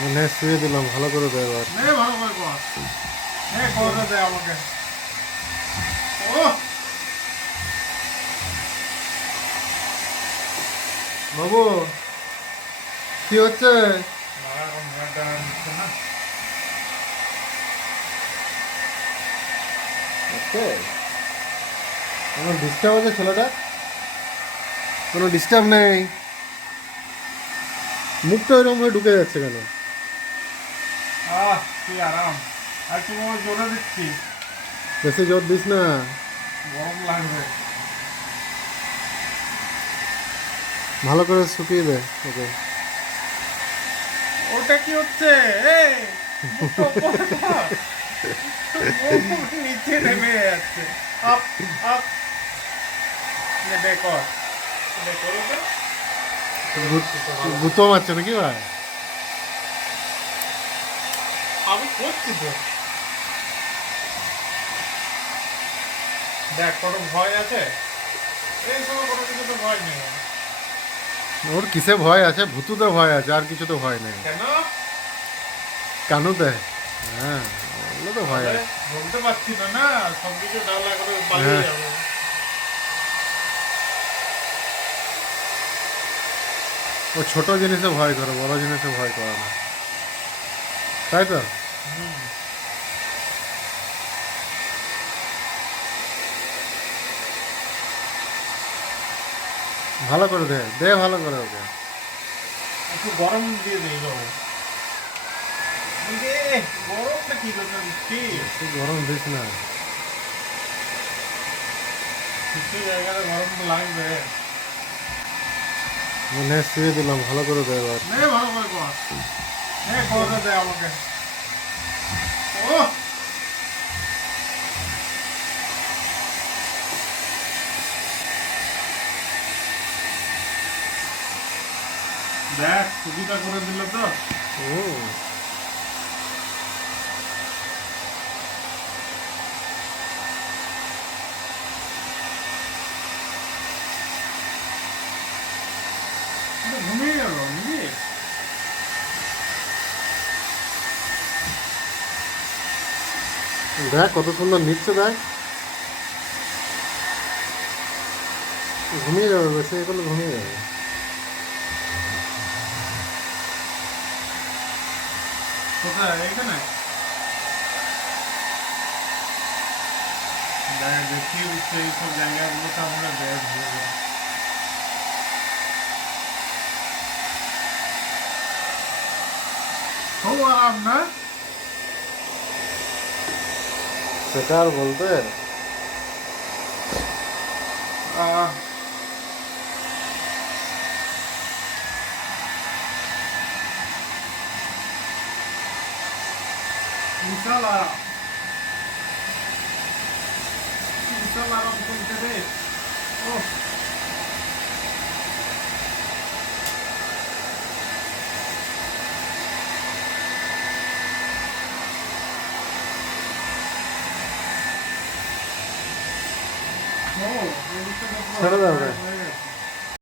মানে শুয়ে দিলাম, ভালো করে দে এবার। ভালো করে কর। করে দে আমাকে। ও বাবু, কি হচ্ছে? কোনো ডিস্টার্ব আছে ছেলেটা? কোনো ডিস্টার্ব নেই। মুখটা এরকম হয়ে ঢুকে যাচ্ছে কেন? কি আরাম। আর একটু জোরে দিচ্ছি, বেশি জোর দিস না। গরম লাগবে। ভালো করে শুকিয়ে দে ওকে। ওটা কি হচ্ছে? এই মুখটা উপরে কর। মুখ নিচে নেমে যাচ্ছে। আপ আপ বেকর বেকর ওটা। গুতো মারছে নাকি ভাই? আমি করছি তো। দেখ কোনো ভয় আছে? এই সময় কোনো কিছু তো ভয় নেই। ওর কিসে ভয় আছে? ভুতুতে ভয় আছে, আর কিছু তো ভয় নেই। কেন? কানুতে। হ্যাঁ, ওগুলো তো ভয় আছে। বলতে পারছি না না, সব কিছু ডালা করে পালিয়ে যাবে। ও ছোট জিনিসে ভয় করে, বড় জিনিসে ভয় করে না, তাই তো? ভালো করে দে, দে ভালো করে ওকে। একটু গরম দিয়ে দেই বাবু। গরমটা কি করতে দিচ্ছি? তুই গরম দিস না। কিছু জায়গায় গরম লাগবে। মানে শুয়ে দিলাম, ভালো করে দে এবার। ভালো করে কর। করে দে আমাকে। ও দেখ সুবিধা করে দিল তো। হুম। ঘুমিয়ে গেল নাকি? দেখ কত সুন্দর নিচ্ছে, দেখ। ঘুমিয়ে যাবে, বেশি এ করলে ঘুমিয়ে যাবে। কোথায়? এখানে দেখি সেই সব জায়গাগুলোতে আমরা ব্যাগ দেবো। খুব আরাম না? সেটা আর বলতে। আহ, বিশাল আরাম। বিশাল আরাম চলছে রে। ও ছেড়ে দাও রে। হয়ে গেছে।